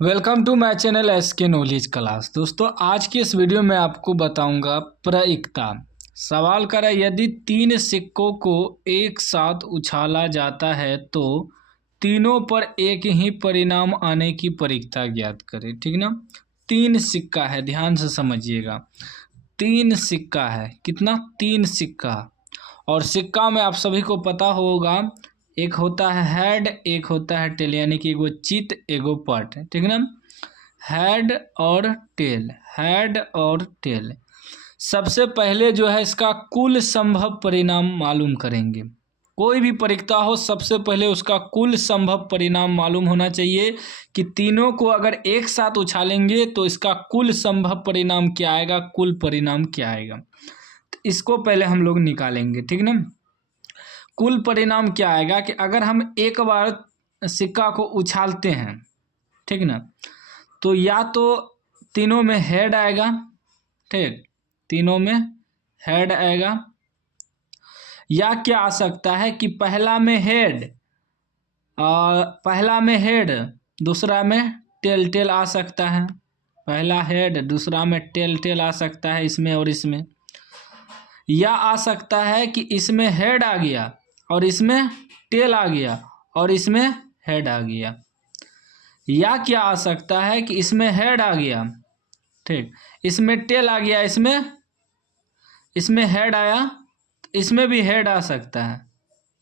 Welcome to my channel SK knowledge class. दोस्तों, आज की इस वीडियो में आपको बताऊंगा प्रायिकता। सवाल करा, यदि तीन सिक्कों को एक साथ उछाला जाता है तो तीनों पर एक ही परिणाम आने की प्रायिकता ज्ञात करें। ठीक ना। तीन सिक्का है, ध्यान से समझिएगा। तीन सिक्का है, कितना? तीन सिक्का। और सिक्का में आप सभी को पता होगा, एक होता है हेड, एक होता है टेल, यानी कि एगो चित एगो पट। ठीक ना। हेड और टेल, हेड और टेल। सबसे पहले जो है इसका कुल संभव परिणाम मालूम करेंगे। कोई भी प्रायिकता हो, सबसे पहले उसका कुल संभव परिणाम मालूम होना चाहिए कि तीनों को अगर एक साथ उछालेंगे तो इसका कुल संभव परिणाम क्या आएगा, कुल परिणाम क्या आएगा। तो इसको पहले हम लोग निकालेंगे। ठीक ना। कुल परिणाम क्या आएगा कि अगर हम एक बार सिक्का को उछालते हैं, ठीक ना, तो या तो तीनों में हेड आएगा, ठीक, तीनों में हेड आएगा, या क्या आ सकता है कि पहला में हेड दूसरा में टेल टेल आ सकता है। पहला हेड दूसरा में टेल टेल आ सकता है, इसमें और इसमें। या आ सकता है कि इसमें हेड आ गया और इसमें टेल आ गया और इसमें हेड आ गया। या क्या आ सकता है कि इसमें हेड आ गया, ठीक, इसमें टेल आ गया, इसमें हेड आया, इसमें भी हेड आ सकता है,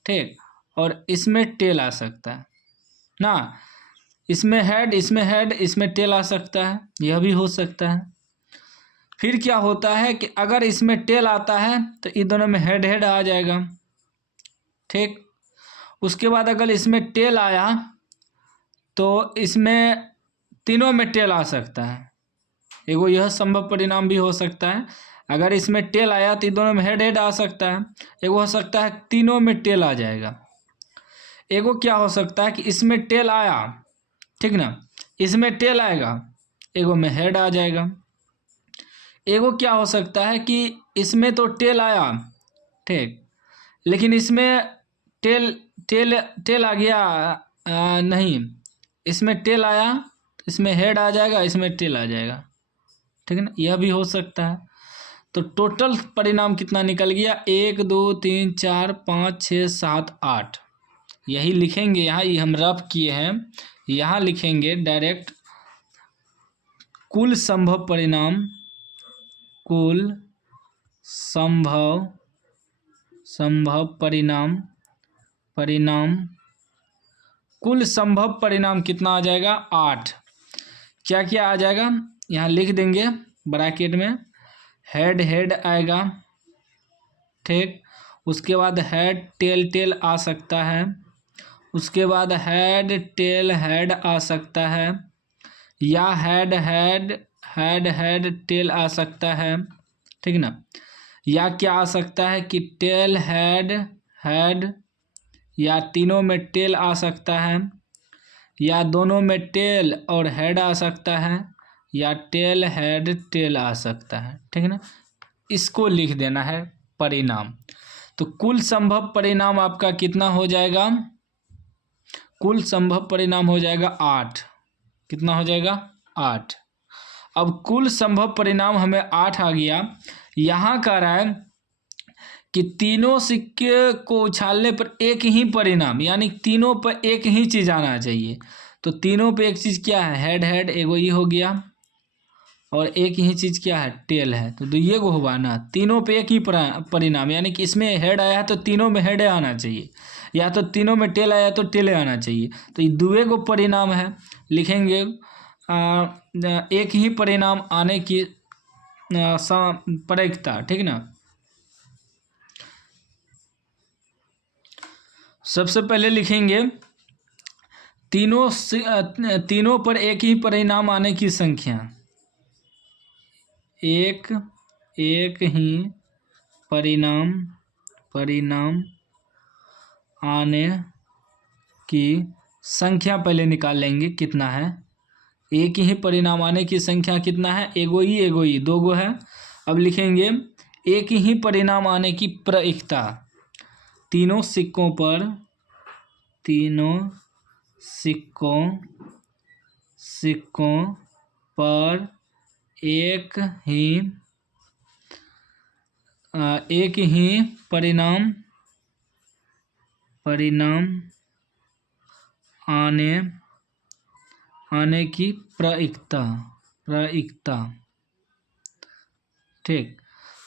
ठीक, और इसमें टेल आ सकता है ना। इसमें हेड, इसमें टेल आ सकता है, यह भी हो सकता है। फिर क्या होता है कि अगर इसमें टेल आता है तो इन दोनों में हेड हेड आ जाएगा, ठीक। उसके बाद अगर इसमें टेल आया तो इसमें तीनों में टेल आ सकता है। एगो यह संभव परिणाम भी हो सकता है, अगर इसमें टेल आया तो इन दोनों में हेड हेड आ सकता है। एगो हो सकता है तीनों में टेल आ जाएगा। एगो क्या हो सकता है कि इसमें टेल आया, ठीक ना, इसमें टेल आएगा, एगो में हेड आ जाएगा। एगो क्या हो सकता है कि इसमें तो टेल आया, ठीक, लेकिन इसमें टेल टेल टेल आ गया, नहीं, इसमें टेल आया, इसमें हेड आ जाएगा, इसमें टेल आ जाएगा, ठीक है ना, यह भी हो सकता है। तो टोटल परिणाम कितना निकल गया? 1 2 3 4 5 6 7 8। यही लिखेंगे यहाँ, ये हम रफ किए हैं, यहाँ लिखेंगे डायरेक्ट कुल संभव परिणाम, कुल संभव परिणाम, कुल संभव परिणाम कितना आ जाएगा? 8। क्या क्या आ जाएगा यहाँ लिख देंगे ब्रैकेट में। हेड हेड आएगा, ठीक, उसके बाद हेड टेल टेल आ सकता है, उसके बाद हेड टेल हेड आ सकता है, या हेड टेल आ सकता है, ठीक ना। या क्या आ सकता है कि टेल हेड, या तीनों में टेल आ सकता है, या दोनों में टेल और हेड आ सकता है, या टेल हेड टेल आ सकता है, ठीक है ना। इसको लिख देना है परिणाम। तो कुल संभव परिणाम आपका कितना हो जाएगा? कुल संभव परिणाम हो जाएगा 8। कितना हो जाएगा? 8। अब कुल संभव परिणाम हमें 8 आ गया। यहाँ कह रहा है कि तीनों सिक्के को उछालने पर एक ही परिणाम, यानी तीनों पर एक ही चीज़ आना चाहिए। तो तीनों पे एक चीज़ क्या है? हेड हेड, एगो ये हो गया, और एक ही चीज़ क्या है? टेल है। तो ये को हुआ ना, तीनों पे एक ही परिणाम, यानी कि इसमें हेड आया है तो तीनों में हेड आना चाहिए, या तो तीनों में टेल आया तो टेल आना चाहिए। तो ये दुए को परिणाम है, लिखेंगे एक ही परिणाम आने की प्रायिकता, ठीक ना। सबसे पहले लिखेंगे तीनों पर एक ही परिणाम आने की संख्या, एक ही परिणाम आने की संख्या पहले निकाल लेंगे कितना है। एक ही परिणाम आने की संख्या कितना है? एगो ही, दो गो है। अब लिखेंगे एक ही परिणाम आने की प्रायिकता तीनों सिक्कों पर एक ही परिणाम आने की प्रायिकता। ठीक,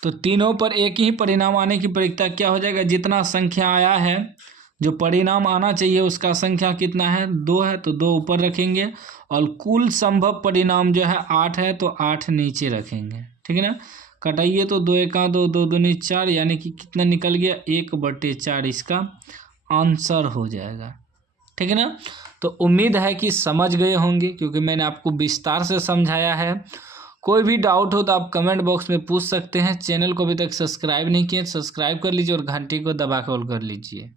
तो तीनों पर एक ही परिणाम आने की प्रायिकता क्या हो जाएगा? जितना संख्या आया है, जो परिणाम आना चाहिए उसका संख्या कितना है? 2 है, तो 2 ऊपर रखेंगे और कुल संभव परिणाम जो है 8 है, तो 8 नीचे रखेंगे। ठीक है ना? कटाइए तो 2 एका 2, 2 दूनी 4, यानी कि कितना निकल गया? 1/4 इसका आंसर हो जाएगा। ठीक है ना? तो उम्मीद है कि समझ गए होंगे, क्योंकि मैंने आपको विस्तार से समझाया है। कोई भी डाउट हो तो आप कमेंट बॉक्स में पूछ सकते हैं। चैनल को अभी तक सब्सक्राइब नहीं किए, सब्सक्राइब कर लीजिए और घंटी को दबा के ऑल कर लीजिए।